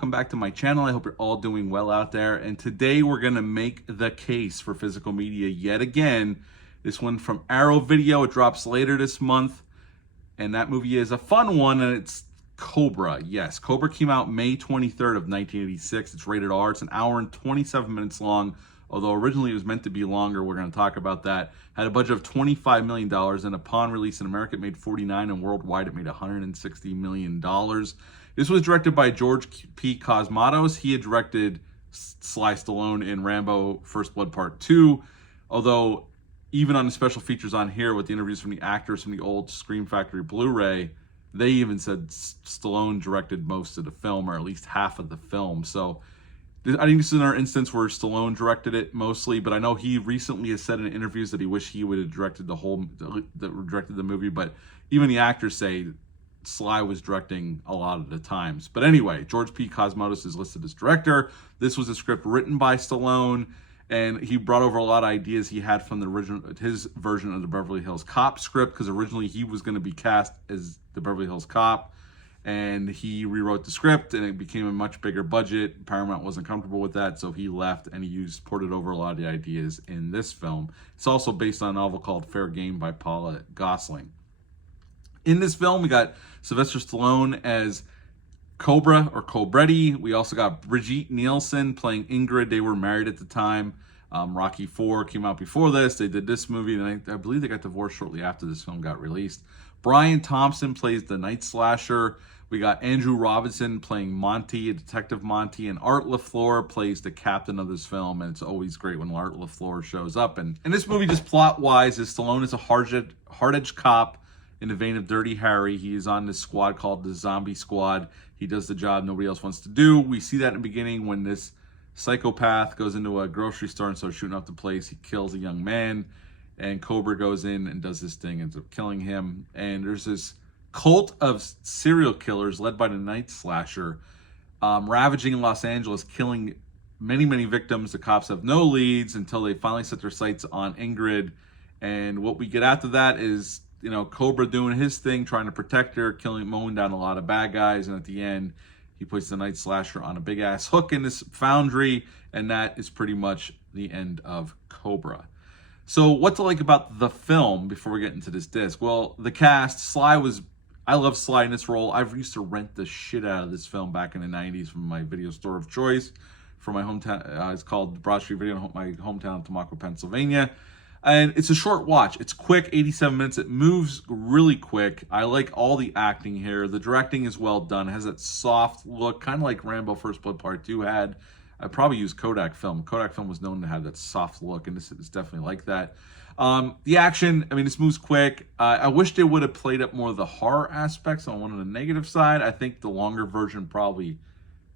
welcome back to my channel. I hope you're all doing well out there. And today we're going to make the case for physical media yet again. This one from Arrow Video. It drops later this month. And that movie is a fun one, and it's Cobra. Yes, Cobra came out May 23rd of 1986. It's rated R. It's an hour and 27 minutes long. Although originally it was meant to be longer. We're going to talk about that. Had a budget of $25 million, and upon release in America it made $49, and worldwide it made $160 million. This was directed by George P. Cosmatos. He had directed Sly Stallone in Rambo First Blood Part 2. Although, even on the special features on here with the interviews from the actors from the old Scream Factory Blu-ray, they even said Stallone directed most of the film, or at least half of the film. So I think this is another instance where Stallone directed it mostly, but I know he recently has said in interviews that he wished he would have directed the movie, but even the actors say Sly was directing a lot of the times. But anyway, George P. Cosmatos is listed as director. This was a script written by Stallone, and he brought over a lot of ideas he had from the original, his version of the Beverly Hills Cop script, because originally he was going to be cast as the Beverly Hills Cop, and he rewrote the script, and it became a much bigger budget. Paramount wasn't comfortable with that, so he left, and he ported over a lot of the ideas in this film. It's also based on a novel called Fair Game by Paula Gosling. In this film, we got Sylvester Stallone as Cobra, or Cobretti. We also got Brigitte Nielsen playing Ingrid. They were married at the time. Rocky IV came out before this. They did this movie, and I believe they got divorced shortly after this film got released. Brian Thompson plays the Night Slasher. We got Andrew Robinson playing Monty, Detective Monty, and Art LaFleur plays the captain of this film, and it's always great when Art LaFleur shows up. And this movie, just plot-wise, is Stallone is a hard-edged cop in the vein of Dirty Harry. He is on this squad called the Zombie Squad. He does the job nobody else wants to do. We see that in the beginning when this psychopath goes into a grocery store and starts shooting up the place. He kills a young man, and Cobra goes in and does this thing, ends up killing him. And there's this cult of serial killers led by the Night Slasher, ravaging Los Angeles, killing many, many victims. The cops have no leads until they finally set their sights on Ingrid. And what we get after that is, you know, Cobra doing his thing, trying to protect her, mowing down a lot of bad guys, and at the end, he puts the Night Slasher on a big-ass hook in this foundry, and that is pretty much the end of Cobra. So what to like about the film before we get into this disc? Well, the cast, I love Sly in this role. I used to rent the shit out of this film back in the 90s from my video store of choice from my hometown. It's called Broad Street Video, my hometown, Tamaqua, Pennsylvania. And it's a short watch. It's quick, 87 minutes. It moves really quick. I like all the acting here. The directing is well done. It has that soft look, kind of like Rambo First Blood Part 2 had. I probably used Kodak film. Kodak film was known to have that soft look, and this is definitely like that. The action, I mean, this moves quick. I wish they would have played up more of the horror aspects on one of the negative side. I think the longer version probably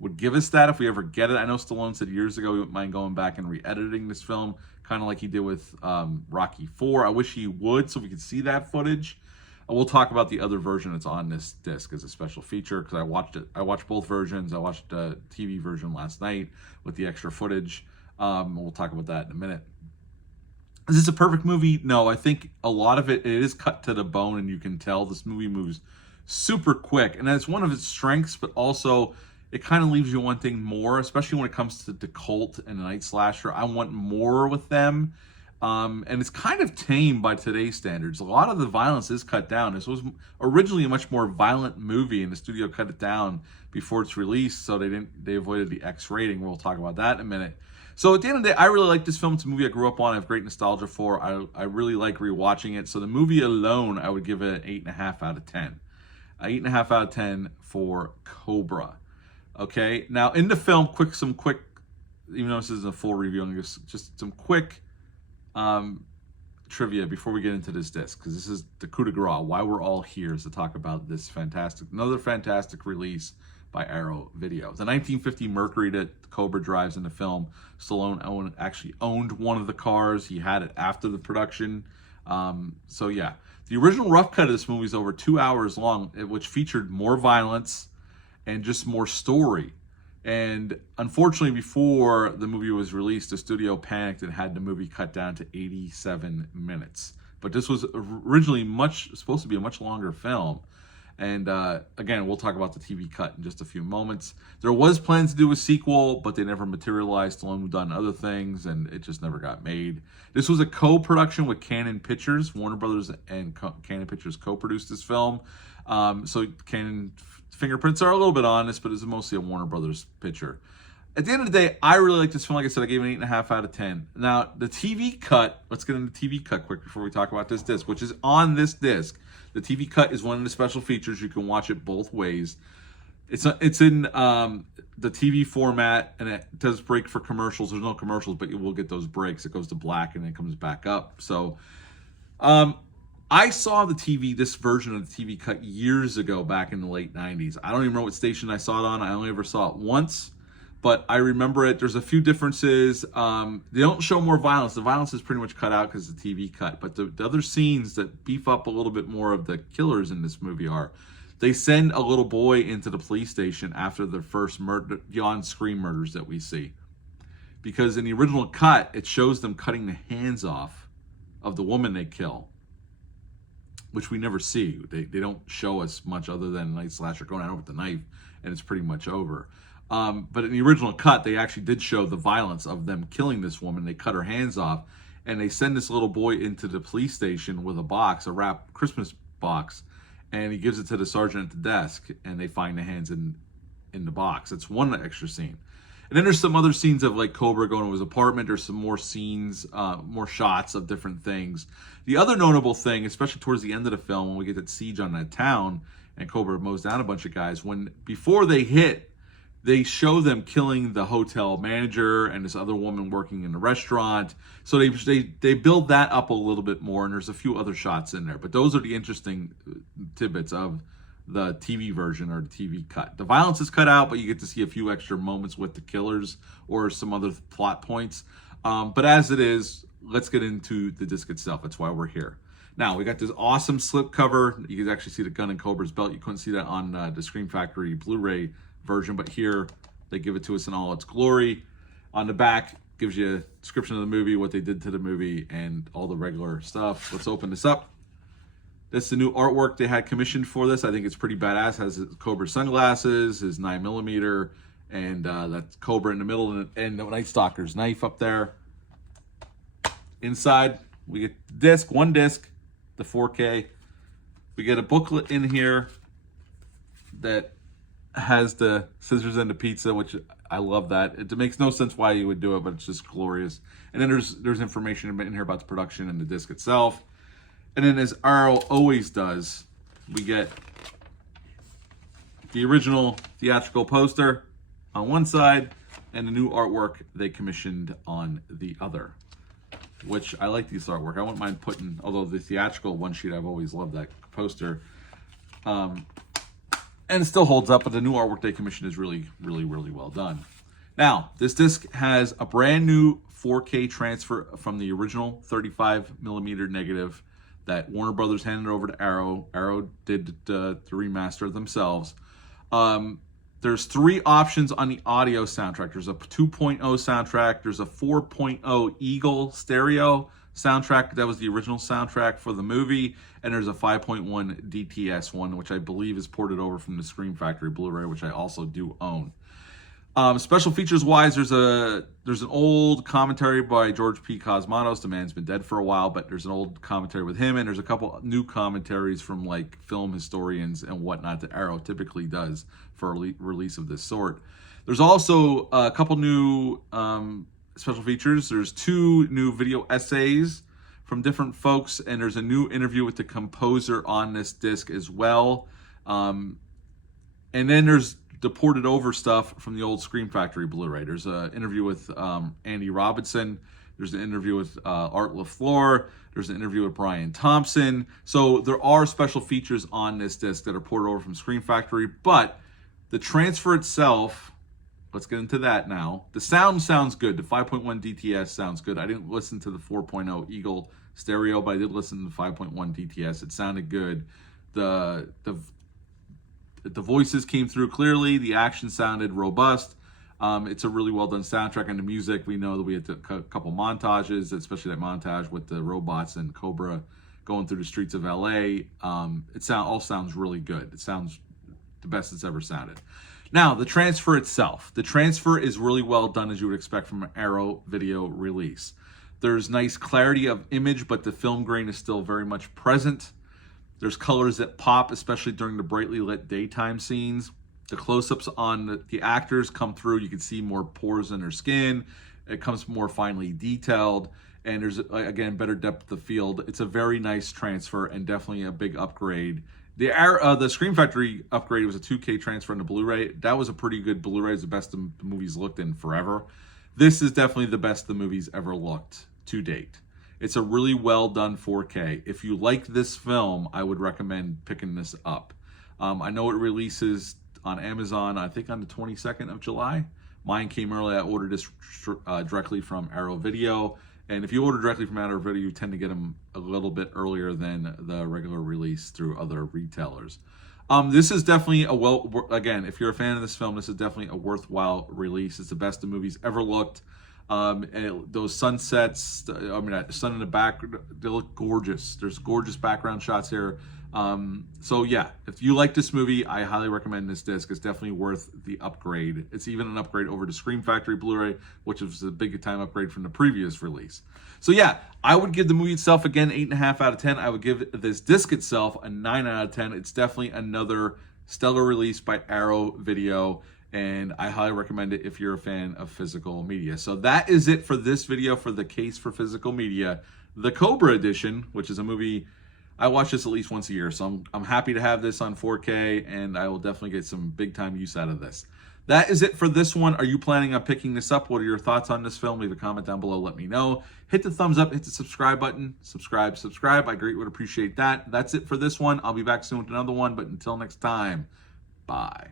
would give us that if we ever get it. I know Stallone said years ago he wouldn't mind going back and re-editing this film, kind of like he did with Rocky IV. I wish he would, so we could see that footage. We'll talk about the other version that's on this disc as a special feature, because I watched it. I watched both versions. I watched the TV version last night with the extra footage. We'll talk about that in a minute. Is this a perfect movie? No, I think a lot of it is cut to the bone, and you can tell this movie moves super quick, and that's one of its strengths, but also it kind of leaves you wanting more, especially when it comes to the cult and the Night Slasher. I want more with them. And it's kind of tame by today's standards. A lot of the violence is cut down. This was originally a much more violent movie, and the studio cut it down before its release, so they avoided the X rating. We'll talk about that in a minute. So at the end of the day, I really like this film. It's a movie I grew up on. I have great nostalgia for. I really like rewatching it. So the movie alone, I would give it an 8.5 out of 10. 8.5 out of 10 for Cobra. Okay, now in the film, some quick, even though this isn't a full review, I'm just some quick trivia before we get into this disc, because this is the coup de grace. Why we're all here is to talk about this another fantastic release by Arrow Video. The 1950 Mercury that Cobra drives in the film, Stallone actually owned one of the cars. He had it after the production. So yeah, the original rough cut of this movie is over 2 hours long, which featured more violence and just more story. And unfortunately, before the movie was released, the studio panicked and had the movie cut down to 87 minutes. But this was originally supposed to be a much longer film. And again, we'll talk about the TV cut in just a few moments. There was plans to do a sequel, but they never materialized. Stallone moved on to other things, and it just never got made. This was a co-production with Canon Pictures. Warner Brothers and Canon Pictures co-produced this film. So Canon fingerprints are a little bit on this, but it's mostly a Warner Brothers picture. At the end of the day, I really like this film. Like I said, I gave it an 8.5 out of 10. Now, the TV cut, let's get into the TV cut quick before we talk about this disc, which is on this disc. The TV cut is one of the special features. You can watch it both ways. It's in the TV format, and it does break for commercials. There's no commercials, but you will get those breaks. It goes to black, and then it comes back up. So, I saw this version of the TV cut years ago, back in the late 90s. I don't even remember what station I saw it on. I only ever saw it once. But I remember it. There's a few differences. They don't show more violence. The violence is pretty much cut out because of the TV cut. But the other scenes that beef up a little bit more of the killers in this movie are, they send a little boy into the police station after the first on-screen murders that we see. Because in the original cut, it shows them cutting the hands off of the woman they kill, which we never see. They don't show us much other than a night slasher going out with the knife, and it's pretty much over. But in the original cut, they actually did show the violence of them killing this woman. They cut her hands off, and they send this little boy into the police station with a box, a wrapped Christmas box, and he gives it to the sergeant at the desk, and they find the hands in the box. It's one extra scene. And then there's some other scenes of like Cobra going to his apartment. There's some more scenes, more shots of different things. The other notable thing, especially towards the end of the film, when we get that siege on that town, and Cobra mows down a bunch of guys, before they hit, they show them killing the hotel manager and this other woman working in the restaurant. So they build that up a little bit more, and there's a few other shots in there. But those are the interesting tidbits of the TV version or the TV cut. The violence is cut out, but you get to see a few extra moments with the killers or some other plot points. But as it is, let's get into the disc itself. That's why we're here. Now, we got this awesome slip cover. You can actually see the gun in Cobra's belt. You couldn't see that on the Scream Factory Blu-ray version, but here they give it to us in all its glory. On the back gives you a description of the movie, what they did to the movie, and all the regular stuff. Let's open this up. That's the new artwork they had commissioned for this. I think it's pretty badass. Has his Cobra sunglasses, his 9mm, and that's Cobra in the middle, and the Night Stalker's knife up there. Inside, we get one disc, the 4K. We get a booklet in here that has the scissors and the pizza, which I love that. It makes no sense why you would do it, but it's just glorious. And then there's information in here about the production and the disc itself. And then, as Arrow always does, we get the original theatrical poster on one side and the new artwork they commissioned on the other, which I like this artwork. I wouldn't mind putting, although the theatrical one sheet, I've always loved that poster. And it still holds up, but the new artwork they commissioned is really, really, really well done. Now, this disc has a brand new 4K transfer from the original 35mm negative that Warner Brothers handed over to Arrow. Arrow did the remaster themselves. There's 3 options on the audio soundtrack. There's a 2.0 soundtrack. There's a 4.0 Eagle stereo soundtrack. That was the original soundtrack for the movie. And there's a 5.1 DTS one, which I believe is ported over from the Scream Factory Blu-ray, which I also do own. Special features wise, there's an old commentary by George P. Cosmatos. The man's been dead for a while, but there's an old commentary with him, and there's a couple new commentaries from like film historians and whatnot that Arrow typically does for a release of this sort. There's also a couple new special features. There's 2 new video essays from different folks, and there's a new interview with the composer on this disc as well. And then there's the ported over stuff from the old Scream Factory Blu-ray. There's an interview with Andy Robinson. There's an interview with Art LaFleur. There's an interview with Brian Thompson. So there are special features on this disc that are ported over from Scream Factory, but the transfer itself, let's get into that now. The sound sounds good. The 5.1 DTS sounds good. I didn't listen to the 4.0 Eagle stereo, but I did listen to the 5.1 DTS. It sounded good. The voices came through clearly. The action sounded robust. It's a really well done soundtrack, and the music, we know that we had a couple montages, especially that montage with the robots and Cobra going through the streets of LA. All sounds really good. It sounds the best it's ever sounded. Now, the transfer itself. The transfer is really well done, as you would expect from an Arrow Video release. There's nice clarity of image, but the film grain is still very much present. There's colors that pop, especially during the brightly lit daytime scenes. The close-ups on the actors come through. You can see more pores in their skin. It comes more finely detailed. And there's, again, better depth of field. It's a very nice transfer and definitely a big upgrade. The Scream Factory upgrade was a 2K transfer into Blu-ray. That was a pretty good Blu-ray. It's the best the movie's looked in forever. This is definitely the best the movie's ever looked to date. It's a really well done 4K. If you like this film, I would recommend picking this up. I know it releases on Amazon, I think on the 22nd of July. Mine came early. I ordered this directly from Arrow Video. And if you order directly from Arrow Video, you tend to get them a little bit earlier than the regular release through other retailers. This is definitely again, if you're a fan of this film, this is definitely a worthwhile release. It's the best the movie's ever looked. Those sunsets, sun in the back, they look gorgeous. There's gorgeous background shots here. So yeah, if you like this movie, I highly recommend this disc. It's definitely worth the upgrade. It's even an upgrade over to Scream Factory Blu-ray, which was a big time upgrade from the previous release. So yeah, I would give the movie itself, again, 8.5 out of 10. I would give this disc itself a 9 out of 10. It's definitely another stellar release by Arrow Video, and I highly recommend it if you're a fan of physical media. So that is it for this video for the case for physical media. The Cobra edition, which is a movie I watch this at least once a year, so I'm happy to have this on 4K, and I will definitely get some big time use out of this. That is it for this one. Are you planning on picking this up? What are your thoughts on this film? Leave a comment down below. Let me know. Hit the thumbs up. Hit the subscribe button. Subscribe. I greatly would appreciate that. That's it for this one. I'll be back soon with another one, but until next time, bye.